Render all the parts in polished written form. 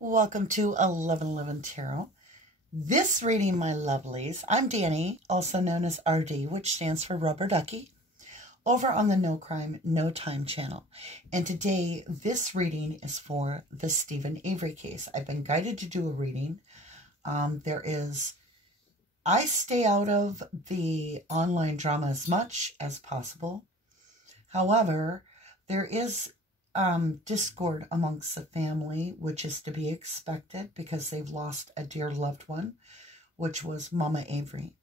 Welcome to 1111 Tarot. This reading, my lovelies, I'm Danny, also known as RD, which stands for Rubber Ducky, over on the No Crime, No Time channel. And today, this reading is for the Stephen Avery case. I've been guided to do a reading. I stay out of the online drama as much as possible. However, there is discord amongst the family, which is to be expected because they've lost a dear loved one, which was Mama Avery.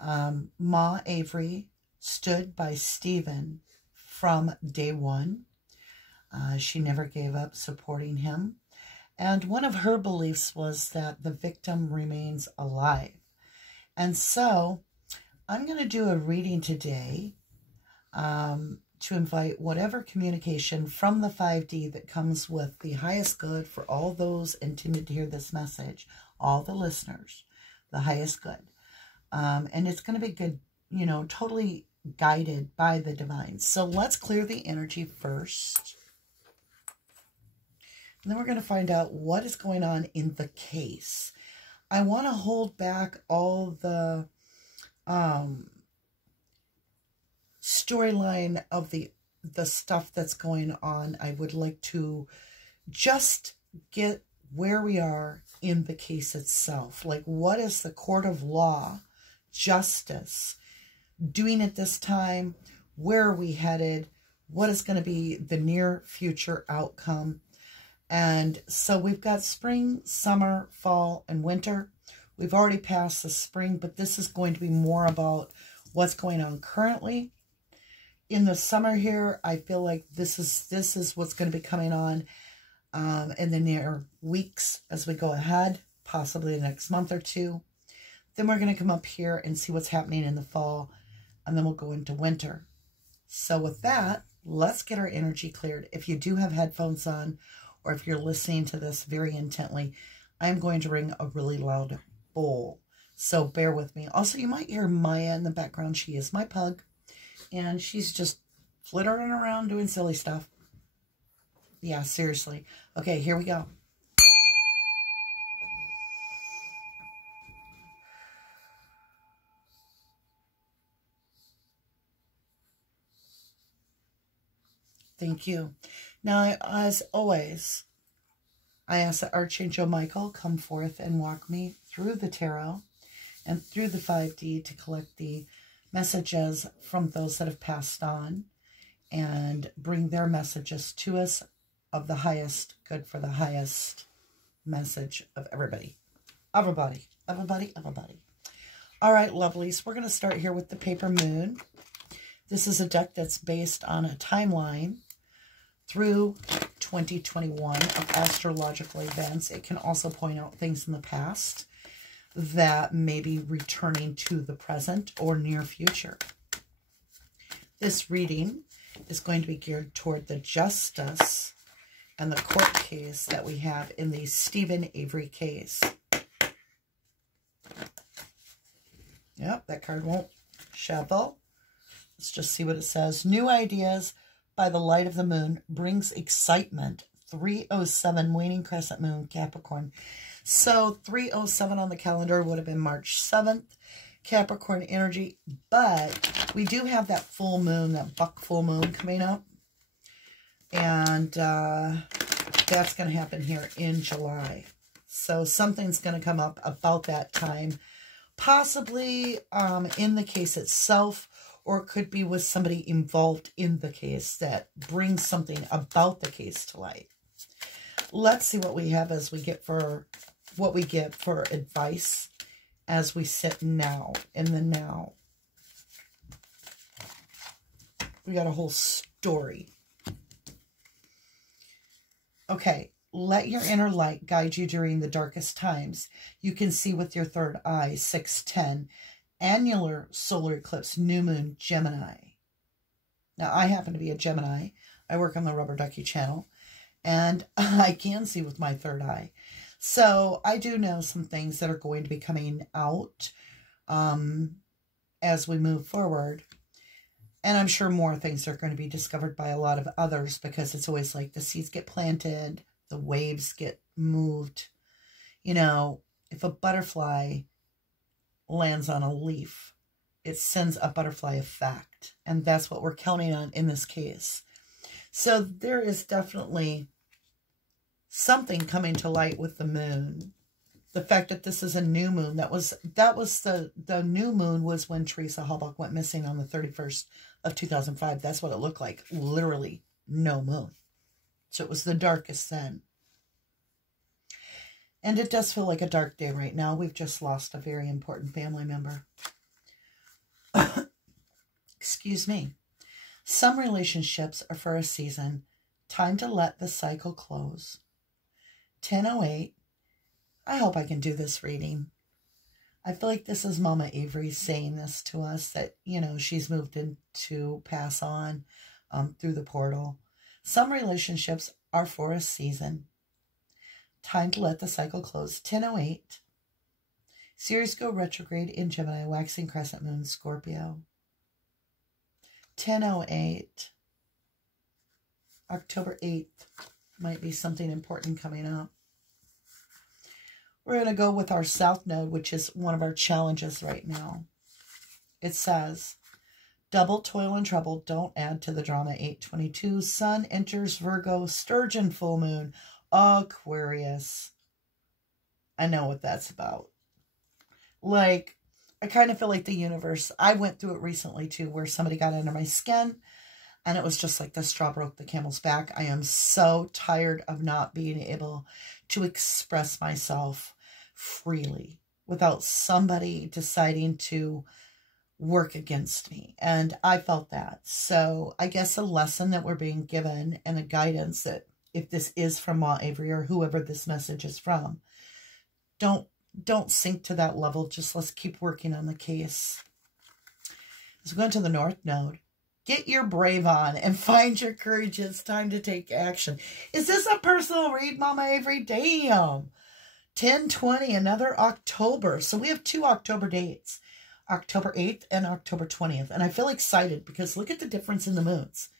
Ma Avery stood by Stephen from day one. She never gave up supporting him. And one of her beliefs was that the victim remains alive. And so I'm going to do a reading today to invite whatever communication from the 5D that comes with the highest good for all those intended to hear this message, all the listeners, the highest good. And it's going to be good, totally guided by the divine. So let's clear the energy first. And then we're going to find out what is going on in the case. I want to hold back all the storyline of the stuff that's going on. I would like to just get where we are in the case itself. Like, what is the court of law, justice, doing at this time? Where are we headed? What is going to be the near future outcome? And so we've got spring, summer, fall, and winter. We've already passed the spring, but this is going to be more about what's going on currently. In the summer here, I feel like this is what's going to be coming on in the near weeks as we go ahead, possibly the next month or two. Then we're going to come up here and see what's happening in the fall, and then we'll go into winter. So with that, let's get our energy cleared. If you do have headphones on, or if you're listening to this very intently, I'm going to ring a really loud bowl. So bear with me. Also, you might hear Maya in the background. She is my pug. And she's just flittering around doing silly stuff. Yeah, seriously. Okay, here we go. Thank you. Now, as always, I ask that Archangel Michael come forth and walk me through the tarot and through the 5D to collect the messages from those that have passed on and bring their messages to us of the highest good for the highest message of everybody. Everybody. All right, lovelies. We're going to start here with the paper moon. This is a deck that's based on a timeline through 2021 of astrological events. It can also point out things in the past that may be returning to the present or near future. This reading is going to be geared toward the justice and the court case that we have in the Stephen Avery case. Yep, that card won't shuffle. Let's just see what it says. New ideas by the light of the moon brings excitement. 307 waning crescent moon, Capricorn. So 307 on the calendar would have been March 7th, Capricorn energy. But we do have that full moon, that buck full moon coming up. And that's going to happen here in July. So something's going to come up about that time. Possibly in the case itself, or it could be with somebody involved in the case that brings something about the case to light. Let's see what we have as we get for what we get for advice as we sit now, in the now. We got a whole story. Okay, let your inner light guide you during the darkest times. You can see with your third eye, 610, annular solar eclipse, new moon, Gemini. Now, I happen to be a Gemini. I work on the Rubber Ducky channel, and I can see with my third eye. So I do know some things that are going to be coming out as we move forward. And I'm sure more things are going to be discovered by a lot of others, because it's always like the seeds get planted, The waves get moved. You know, if a butterfly lands on a leaf, it sends a butterfly effect. And that's what we're counting on in this case. So there is definitely something coming to light with the moon. The fact that this is a new moon, that was the new moon was when Teresa Halbach went missing on the 31st of 2005. That's what it looked like. Literally no moon. So it was the darkest then. And it does feel like a dark day right now. We've just lost a very important family member. Excuse me. Some relationships are for a season. Time to let the cycle close. 10:08. I hope I can do this reading. I feel like this is Mama Avery saying this to us, that, you know, she's moved in to pass on through the portal. Some relationships are for a season. Time to let the cycle close. 10:08. Series go retrograde in Gemini, waxing crescent moon, Scorpio. 10:08. October 8th. Might be something important coming up. We're going to go with our South Node, which is one of our challenges right now. It says, double toil and trouble, don't add to the drama. 8:22. Sun enters Virgo, Sturgeon full moon, Aquarius. I know what that's about. Like, I kind of feel like the universe, I went through it recently too, where somebody got under my skin, and it was just like the straw broke the camel's back. I am so tired of not being able to express myself freely without somebody deciding to work against me. And I felt that. So I guess a lesson that we're being given, and a guidance that, if this is from Ma Avery or whoever this message is from, don't sink to that level. Just let's keep working on the case. Let's go into the North Node. Get your brave on and find your courage. It's time to take action. Is this a personal read, Mama Avery? Damn. 10/20, another October. So we have 2 October dates, October 8th and October 20th. And I feel excited because look at the difference in the moons.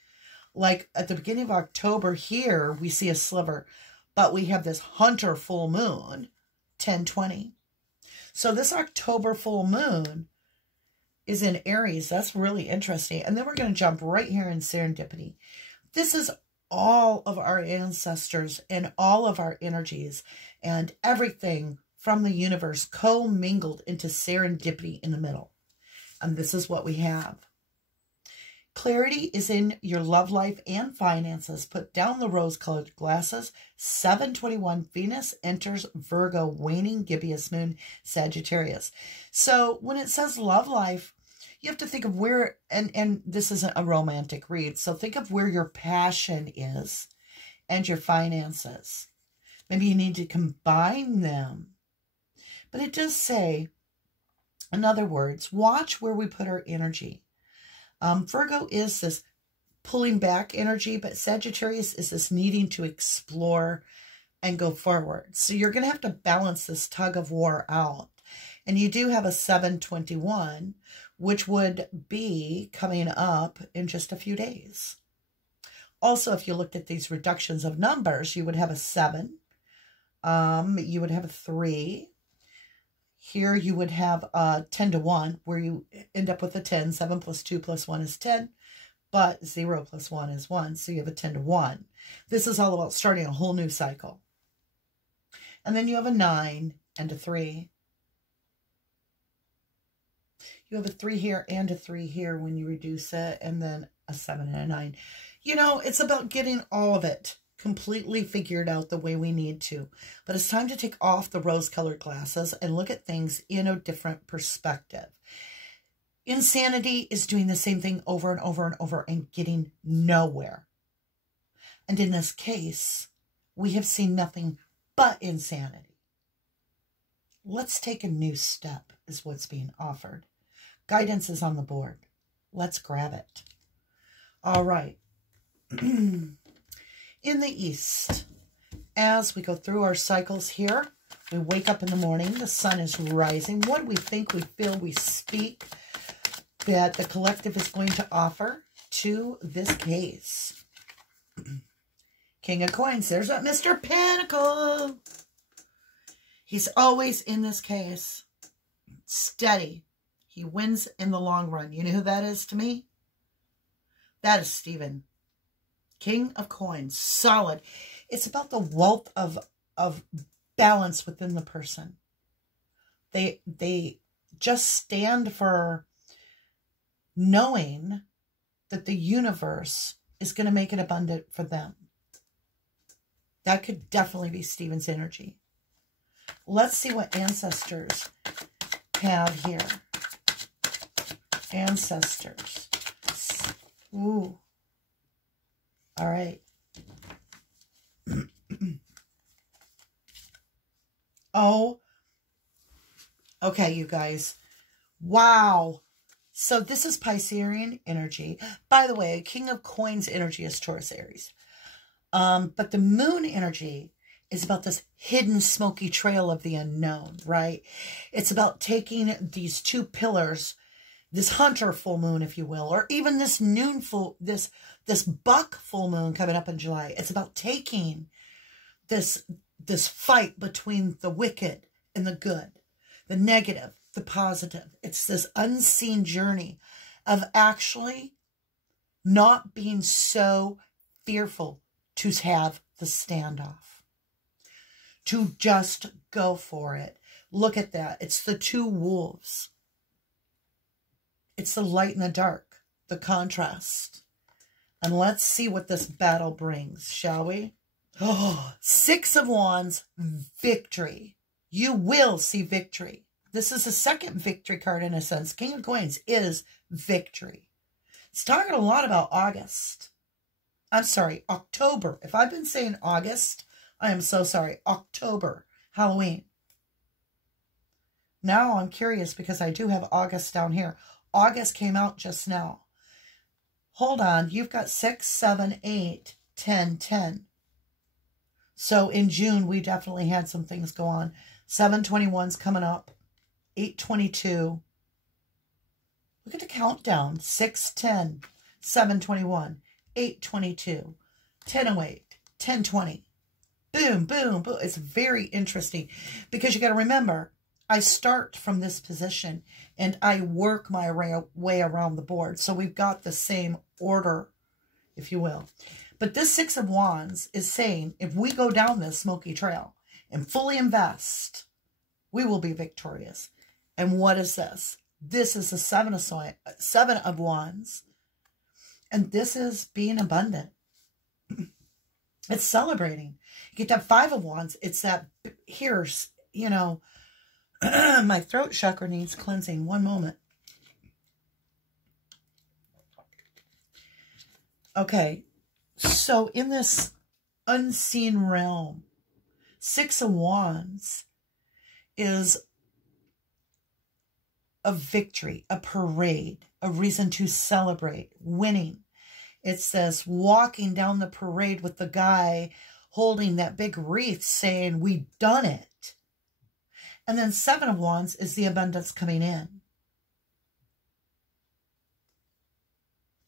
Like at the beginning of October here, we see a sliver, but we have this Hunter full moon, 10/20. So this October full moon is in Aries. That's really interesting. And then we're going to jump right here in Serendipity. This is all of our ancestors and all of our energies and everything from the universe co-mingled into serendipity in the middle. And this is what we have. Clarity is in your love life and finances. Put down the rose-colored glasses. 7/21, Venus enters Virgo, waning gibbous moon, Sagittarius. So when it says love life, you have to think of where, and this isn't a romantic read, so think of where your passion is and your finances. Maybe you need to combine them. But it does say, in other words, watch where we put our energy. Virgo is this pulling back energy, but Sagittarius is this needing to explore and go forward. So you're going to have to balance this tug of war out. And you do have a 7/21, which would be coming up in just a few days. Also, if you looked at these reductions of numbers, you would have a 7. You would have a 3. Here you would have 10/1, where you end up with a 10. 7 plus 2 plus 1 is 10. But 0 plus 1 is 1. So you have a 10/1. This is all about starting a whole new cycle. And then you have a 9 and a 3. You have a 3 here and a 3 here when you reduce it, and then a 7 and a 9. You know, it's about getting all of it completely figured out the way we need to. But it's time to take off the rose-colored glasses and look at things in a different perspective. Insanity is doing the same thing over and over and over and getting nowhere. And in this case, we have seen nothing but insanity. Let's take a new step is what's being offered. Guidance is on the board. Let's grab it. All right. In the East, as we go through our cycles here, we wake up in the morning, the sun is rising. What do we think, we feel, we speak that the collective is going to offer to this case? King of Coins. There's that Mr. Pinnacle. He's always in this case. Steady. He wins in the long run. You know who that is to me? That is Stephen. King of Coins. Solid. It's about the wealth of balance within the person. They just stand for knowing that the universe is going to make it abundant for them. That could definitely be Stephen's energy. Let's see what ancestors have here. Ancestors. Ooh. All right. Oh. Okay, you guys. Wow. So this is Piscean energy. By the way, King of Coins energy is Taurus Aries. But the moon energy is about this hidden smoky trail of the unknown, right? It's about taking these two pillars, this hunter full moon, if you will, or even this noon full, this buck full moon coming up in July. It's about taking this fight between the wicked and the good, the negative, the positive. It's this unseen journey of actually not being so fearful to have the standoff. To just go for it. Look at that. It's the two wolves. It's the light and the dark. The contrast. And let's see what this battle brings, shall we? Oh, Six of Wands, victory. You will see victory. This is the second victory card in a sense. King of Coins is victory. It's talking a lot about August. I'm sorry, October. If I've been saying August, I am so sorry. October, Halloween. Now I'm curious because I do have August down here. August came out just now. Hold on. You've got 6, 7, 8, 10, 10. So in June, we definitely had some things go on. 7/21's coming up. 8/22. Look at the countdown. 6/10, 7/21, 8/22, 10/08, 10/20. Boom, boom, boom. It's very interesting because you got to remember, I start from this position and I work my way around the board. So we've got the same order, if you will. But this Six of Wands is saying, if we go down this smoky trail and fully invest, we will be victorious. And what is this? This is the Seven of Wands. And this is being abundant. It's celebrating. You get that Five of Wands. It's that, here's, you know, my throat chakra needs cleansing. One moment. Okay. So in this unseen realm, Six of Wands is a victory, a parade, a reason to celebrate, winning. It says walking down the parade with the guy holding that big wreath saying, we've done it. And then Seven of Wands is the abundance coming in.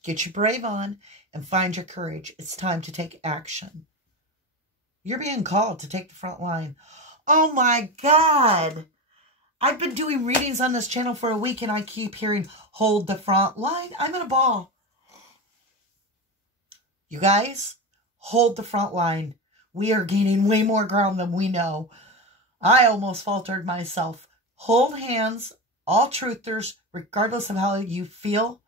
Get your brave on and find your courage. It's time to take action. You're being called to take the front line. Oh my God. I've been doing readings on this channel for a week and I keep hearing, hold the front line. I'm in a ball. You guys, hold the front line. We are gaining way more ground than we know. I almost faltered myself. Hold hands, all truthers, regardless of how you feel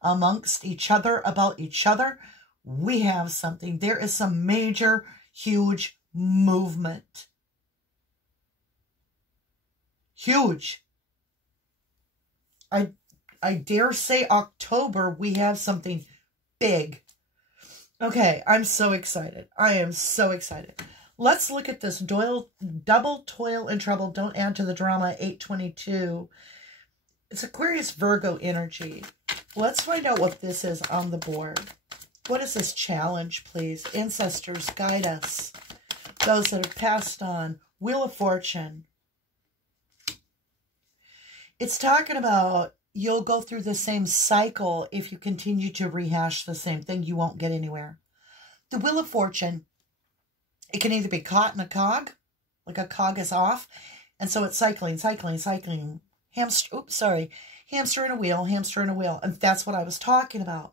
amongst each other, about each other. We have something. There is some major, huge movement. Huge. I dare say October, we have something big. Okay, I'm so excited. I am so excited. Let's look at this double toil and trouble. Don't add to the drama. 8/22. It's Aquarius Virgo energy. Let's find out what this is on the board. What is this challenge, please? Ancestors, guide us. Those that have passed on. Wheel of Fortune. It's talking about you'll go through the same cycle if you continue to rehash the same thing. You won't get anywhere. The Wheel of Fortune It can either be caught in a cog, like a cog is off, and so it's cycling, hamster in a wheel, and that's what I was talking about.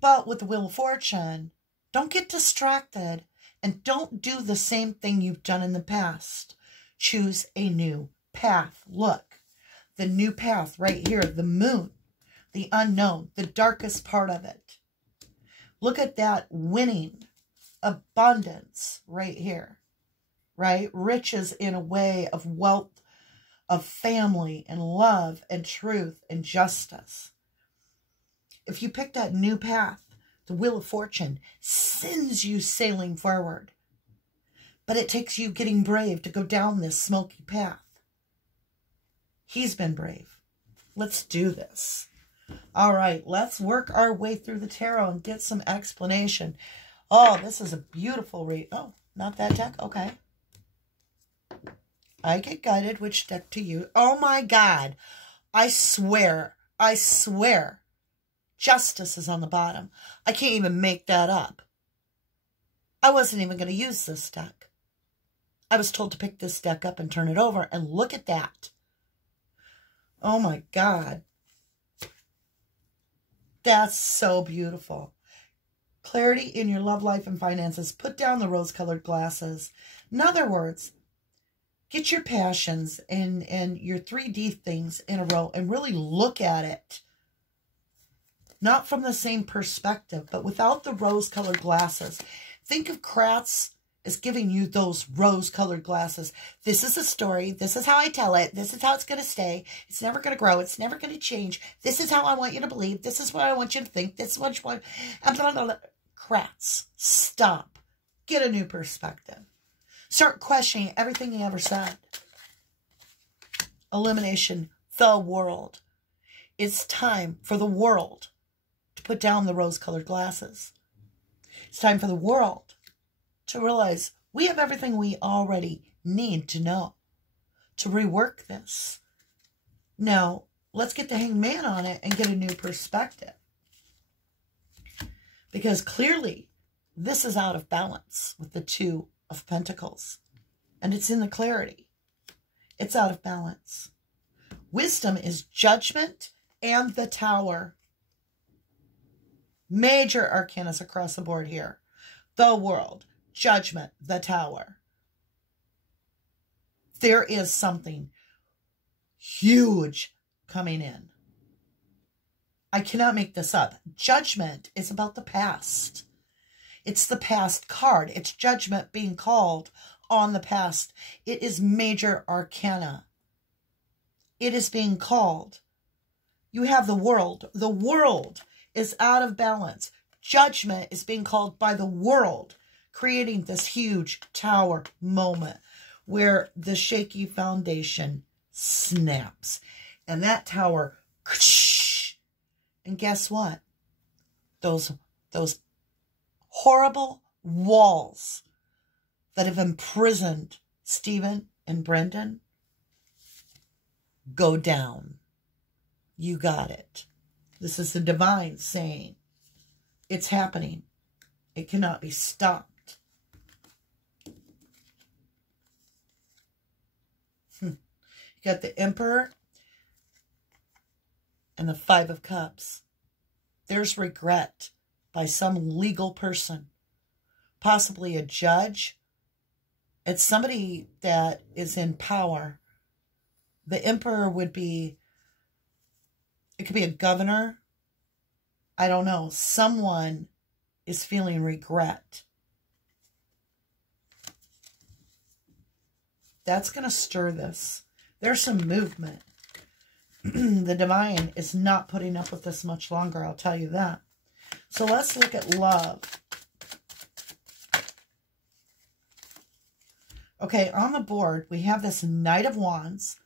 But with the Wheel of Fortune, don't get distracted and don't do the same thing you've done in the past. Choose a new path. Look, the new path right here, the moon, the unknown, the darkest part of it. Look at that winning, abundance right here, right? Riches in a way of wealth, of family and love and truth and justice. If you pick that new path, the Wheel of Fortune sends you sailing forward. But it takes you getting brave to go down this smoky path. He's been brave. Let's do this. All right, let's work our way through the tarot and get some explanation. Oh, this is a beautiful read. Oh, not that deck? Okay. I get guided which deck to use. Oh my God. I swear. Justice is on the bottom. I can't even make that up. I wasn't even going to use this deck. I was told to pick this deck up and turn it over, and look at that. Oh my God. That's so beautiful. Clarity in your love life and finances. Put down the rose-colored glasses. In other words, get your passions and your 3D things in a row and really look at it. Not from the same perspective, but without the rose-colored glasses. Think of Kratz as giving you those rose-colored glasses. This is a story. This is how I tell it. This is how it's going to stay. It's never going to grow. It's never going to change. This is how I want you to believe. This is what I want you to think. This is what you want. Kratz, stop. Get a new perspective. Start questioning everything you ever said. Elimination, the world. It's time for the world to put down the rose-colored glasses. It's time for the world to realize we have everything we already need to know to rework this. Now, let's get the Hangman on it and get a new perspective. Because clearly, this is out of balance with the Two of Pentacles. And it's in the clarity. It's out of balance. Wisdom is Judgment and the Tower. Major arcanas across the board here. The World, Judgment, the Tower. There is something huge coming in. I cannot make this up. Judgment is about the past. It's the past card. It's judgment being called on the past. It is major arcana. It is being called. You have the world. The world is out of balance. Judgment is being called by the world, creating this huge tower moment where the shaky foundation snaps. And that tower, and guess what? Those horrible walls that have imprisoned Stephen and Brendan go down. You got it. This is the divine saying it's happening. It cannot be stopped. You got the Emperor and the Five of Cups. There's regret by some legal person, possibly a judge. It's somebody that is in power. The Emperor would be, it could be a governor. I don't know. Someone is feeling regret. That's going to stir this. There's some movement. The divine is not putting up with this much longer, I'll tell you that. So let's look at love. Okay, on the board, we have this Knight of Wands,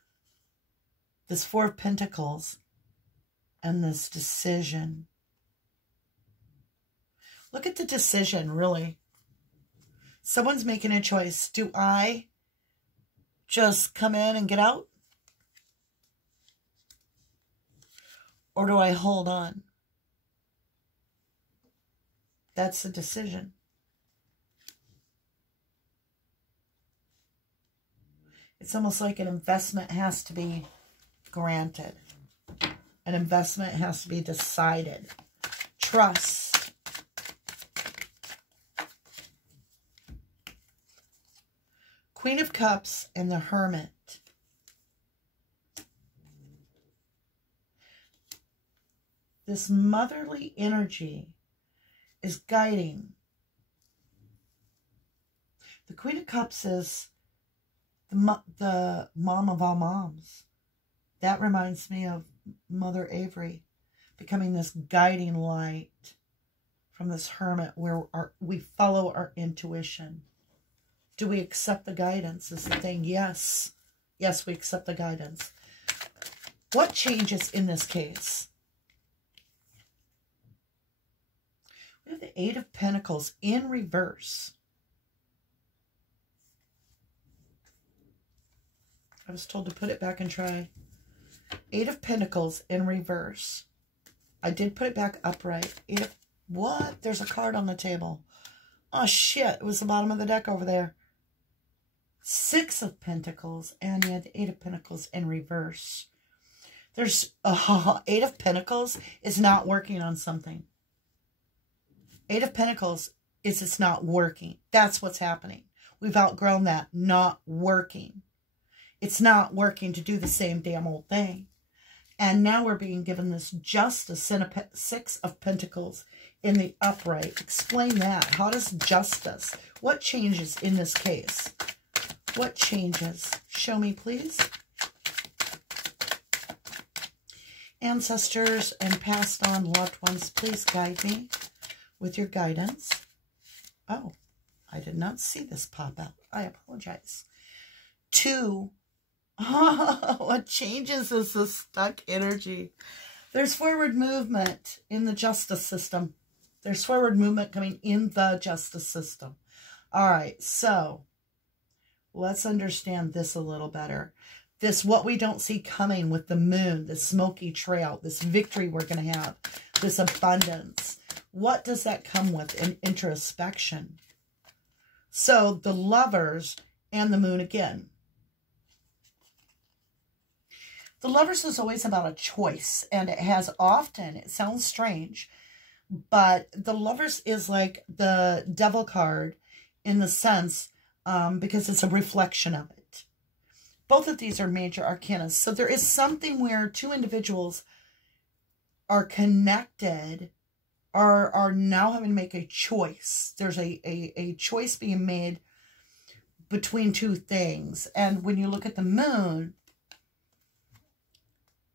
this Four of Pentacles, and this decision. Look at the decision, really. Someone's making a choice. Do I just come in and get out? Or do I hold on? That's the decision. It's almost like an investment has to be granted. An investment has to be decided. Trust. Queen of Cups and the Hermit. This motherly energy is guiding. The Queen of Cups is the mom of all moms. That reminds me of Mother Avery becoming this guiding light from this hermit where we follow our intuition. Do we accept the guidance is the thing. Yes. Yes, we accept the guidance. What changes in this case? We have the Eight of Pentacles in reverse. I was told to put it back and try. Eight of Pentacles in reverse. I did put it back upright. What? There's a card on the table. Oh, shit. It was the bottom of the deck over there. Six of Pentacles. And you had the Eight of Pentacles in reverse. There's Eight of Pentacles is not working on something. Eight of Pentacles is it's not working. That's what's happening. We've outgrown that. Not working. It's not working to do the same damn old thing. And now we're being given this Justice and a Six of Pentacles in the upright. Explain that. How does justice? What changes in this case? What changes? Show me, please. Ancestors and passed on loved ones, please guide me with your guidance. Oh, I did not see this pop out. I apologize. Two. Oh, what changes is the stuck energy. There's forward movement in the justice system. There's forward movement coming in the justice system. All right, so let's understand this a little better. This, what we don't see coming with the moon, the smoky trail, this victory we're going to have, this abundance. What does that come with in introspection? So the Lovers and the moon again. The Lovers is always about a choice, and it has often, it sounds strange, but the Lovers is like the devil card in the sense, because it's a reflection of it. Both of these are major arcana. So there is something where two individuals are connected, are now having to make a choice. There's a choice being made between two things. And when you look at the moon,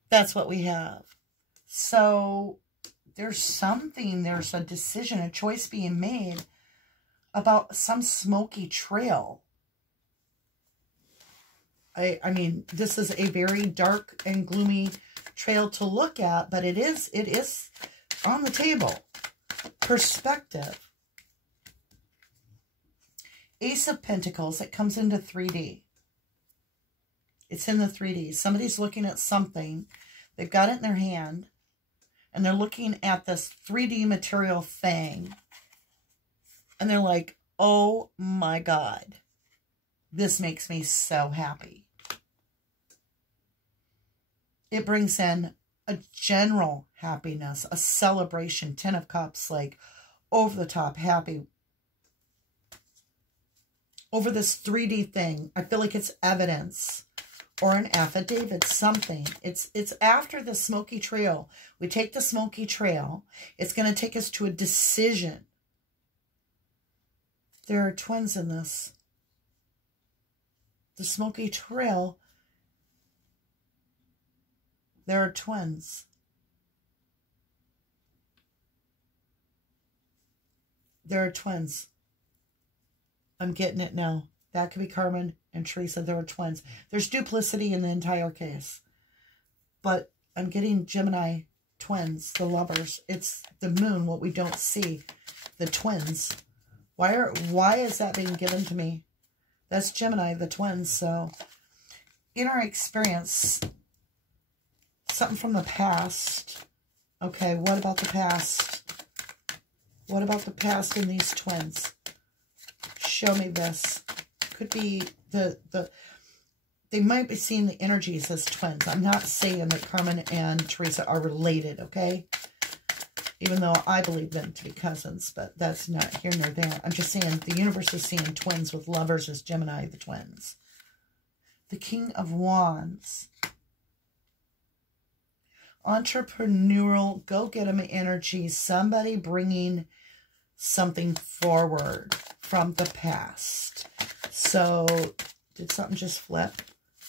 that's what we have. So there's something, there's a decision, a choice being made about some smoky trail. I mean, this is a very dark and gloomy trail to look at, but it is on the table. Perspective. Ace of Pentacles, it comes into 3D. It's in the 3D. Somebody's looking at something. They've got it in their hand, and they're looking at this 3D material thing, and they're like, oh my God, this makes me so happy. It brings in a general happiness, a celebration. 10 of Cups, like over the top happy over this 3D thing. I feel like it's evidence or an affidavit, something. It's after the smoky trail. We take the smoky trail. It's going to take us to a decision. There are twins in this. The smoky trail, there are twins. There are twins. I'm getting it now. That could be Carmen and Teresa. There are twins. There's duplicity in the entire case. But I'm getting Gemini twins, the Lovers. It's the moon, what we don't see. The twins. Why is that being given to me? That's Gemini, the twins. So, in our experience, something from the past. Okay, what about the past? What about the past in these twins? Show me this. Could be They might be seeing the energies as twins. I'm not saying that Carmen and Teresa are related, okay? Even though I believe them to be cousins, but that's not here nor there. I'm just saying the universe is seeing twins with lovers as Gemini, the twins. The King of Wands. Entrepreneurial, go-get-em energy. Somebody bringing something forward from the past. So, did something just flip?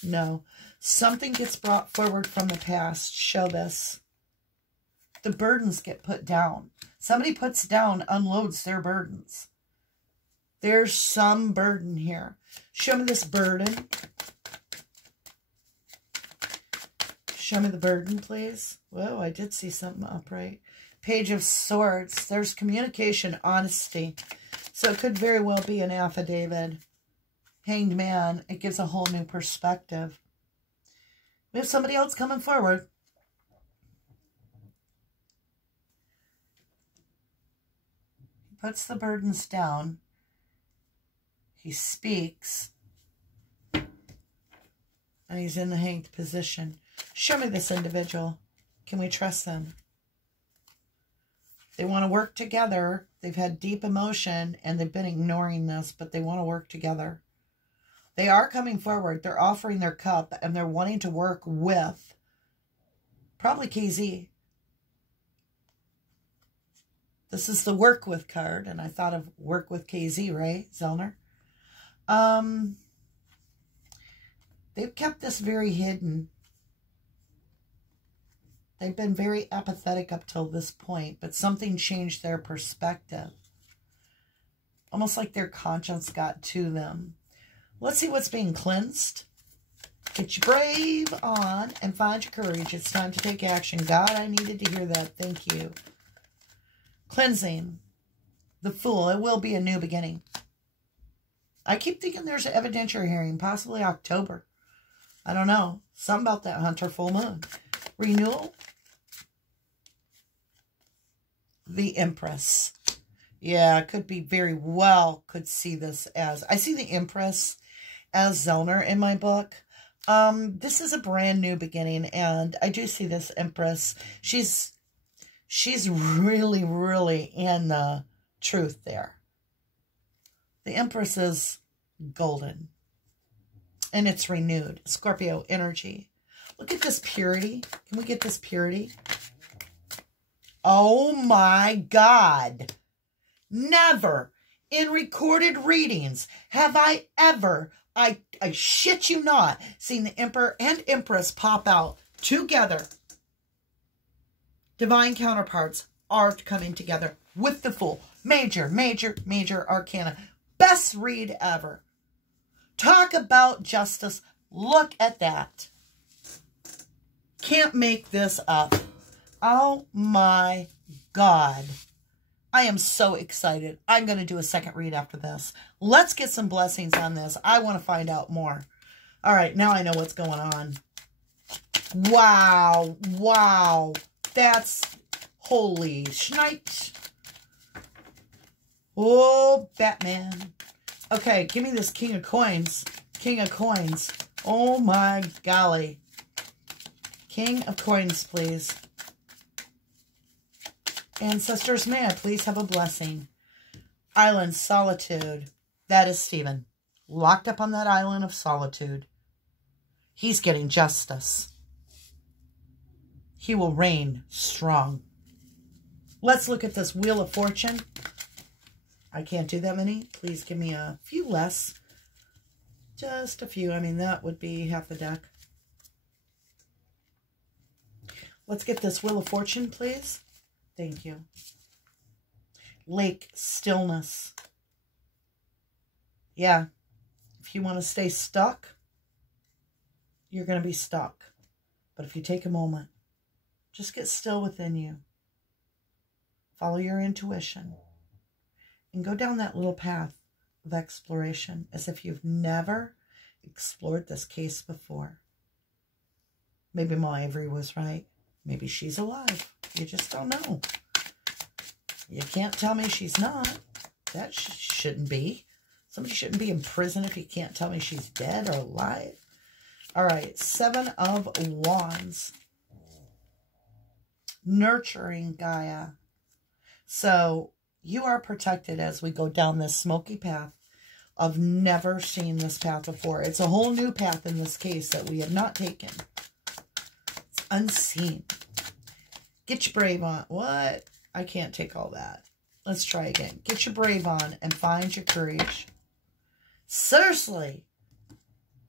No. Something gets brought forward from the past. Show this. The burdens get put down. Somebody puts down, unloads their burdens. There's some burden here. Show me this burden. Show me the burden, please. Whoa, I did see something upright. Page of Swords. There's communication, honesty. So it could very well be an affidavit. Hanged Man. It gives a whole new perspective. We have somebody else coming forward. He puts the burdens down. He speaks. And he's in the hanged position. Show me this individual. Can we trust them? They want to work together. They've had deep emotion and they've been ignoring this, but they want to work together. They are coming forward. They're offering their cup and they're wanting to work with probably KZ. This is the work with card, and I thought of work with KZ, right, Zellner? They've kept this very hidden. They've been very apathetic up till this point, but something changed their perspective. Almost like their conscience got to them. Let's see what's being cleansed. Get your brave on and find your courage. It's time to take action. God, I needed to hear that. Thank you. Cleansing. The Fool. It will be a new beginning. I keep thinking there's an evidentiary hearing, possibly October. I don't know. Something about that Hunter full moon. Renewal. The Empress. Yeah, could be very well, could see this as, I see the Empress as Zellner in my book. This is a brand new beginning, and I do see this Empress. She's really, really in the truth there. The Empress is golden, and it's renewed. Scorpio energy. Look at this purity. Can we get this purity? Oh my God. Never in recorded readings have I ever, I shit you not, seen the Emperor and Empress pop out together. Divine counterparts are coming together with the Fool. Major, major, major arcana. Best read ever. Talk about justice. Look at that. Can't make this up. Oh my God. I am so excited. I'm going to do a second read after this. Let's get some blessings on this. I want to find out more. All right, now I know what's going on. Wow. Wow. That's holy shnikes. Oh, Batman. Okay, give me this King of Coins. King of Coins. Oh my golly. King of Coins, please. Ancestors, may I please have a blessing? Island Solitude. That is Stephen. Locked up on that island of solitude. He's getting justice. He will reign strong. Let's look at this Wheel of Fortune. I can't do that many. Please give me a few less. Just a few. I mean, that would be half the deck. Let's get this Wheel of Fortune, please. Thank you. Lake Stillness. Yeah. If you want to stay stuck, you're going to be stuck. But if you take a moment, just get still within you. Follow your intuition. And go down that little path of exploration as if you've never explored this case before. Maybe Ma Avery was right. Maybe she's alive. You just don't know. You can't tell me she's not. That shouldn't be. Somebody shouldn't be in prison if you can't tell me she's dead or alive. All right, Seven of Wands. Nurturing Gaia. So you are protected as we go down this smoky path. I've never seen this path before. It's a whole new path in this case that we have not taken. It's unseen. Get your brave on. What? I can't take all that. Let's try again. Get your brave on and find your courage. Seriously.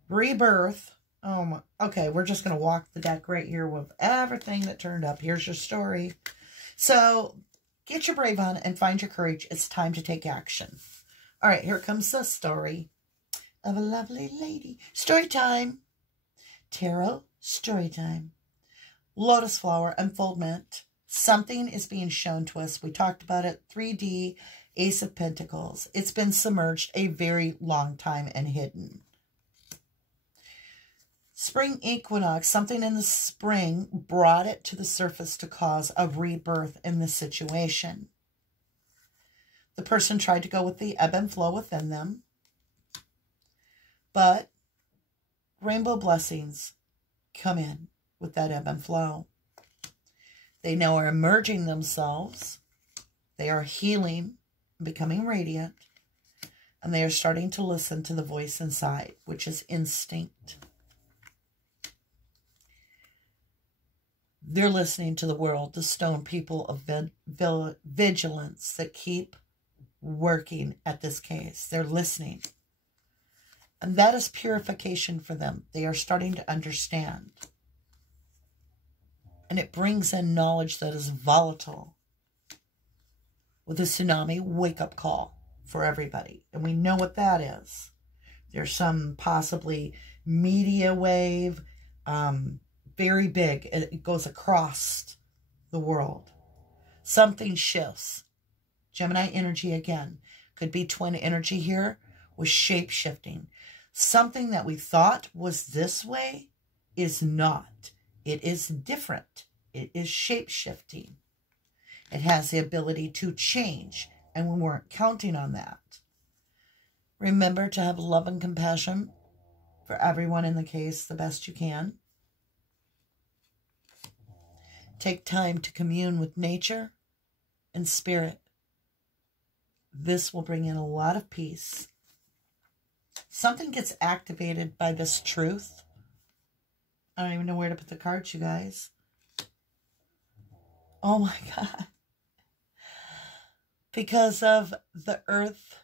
Rebirth. Oh my. Okay, we're just going to walk the deck right here with everything that turned up. Here's your story. So, get your brave on and find your courage. It's time to take action. All right, here comes the story of a lovely lady. Story time. Tarot, story time. Lotus flower, unfoldment. Something is being shown to us. We talked about it. 3D, Ace of Pentacles. It's been submerged a very long time and hidden. Spring equinox. Something in the spring brought it to the surface to cause a rebirth in the situation. The person tried to go with the ebb and flow within them. But rainbow blessings come in with that ebb and flow. They now are emerging themselves. They are healing, becoming radiant. And they are starting to listen to the voice inside, which is instinct. They're listening to the world, the stone people of vigilance that keep working at this case. They're listening. And that is purification for them. They are starting to understand. And it brings in knowledge that is volatile. With a tsunami wake-up call for everybody. And we know what that is. There's some possibly media wave, very big. It goes across the world. Something shifts. Gemini energy again. Could be twin energy here with shape-shifting. Something that we thought was this way is not. It is different. It is shape-shifting. It has the ability to change, and we weren't counting on that. Remember to have love and compassion for everyone in the case the best you can. Take time to commune with nature and spirit. This will bring in a lot of peace. Something gets activated by this truth. I don't even know where to put the cards, you guys. Oh my God. Because of the earth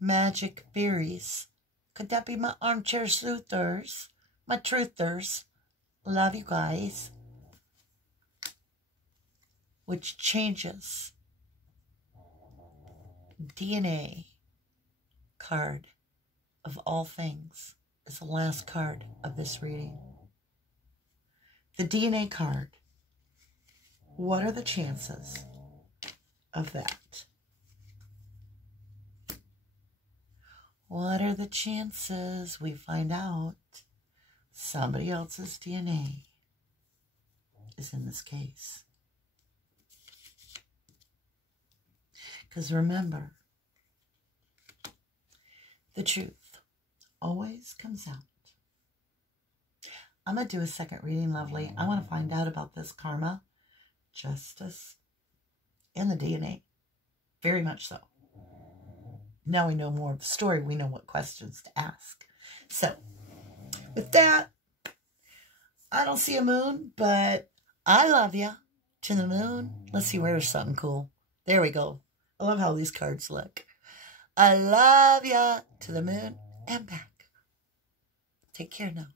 magic theories. Could that be my armchair sleuthers? My truthers. Love you guys. Which changes. DNA card of all things is the last card of this reading. The DNA card. What are the chances of that? What are the chances we find out somebody else's DNA is in this case? Because remember, the truth always comes out. I'm going to do a second reading, lovely. I want to find out about this karma, justice, and the DNA. Very much so. Now we know more of the story. We know what questions to ask. So, with that, I don't see a moon, but I love you. To the moon. Let's see, where's something cool. There we go. I love how these cards look. I love ya. To the moon and back. Take care now.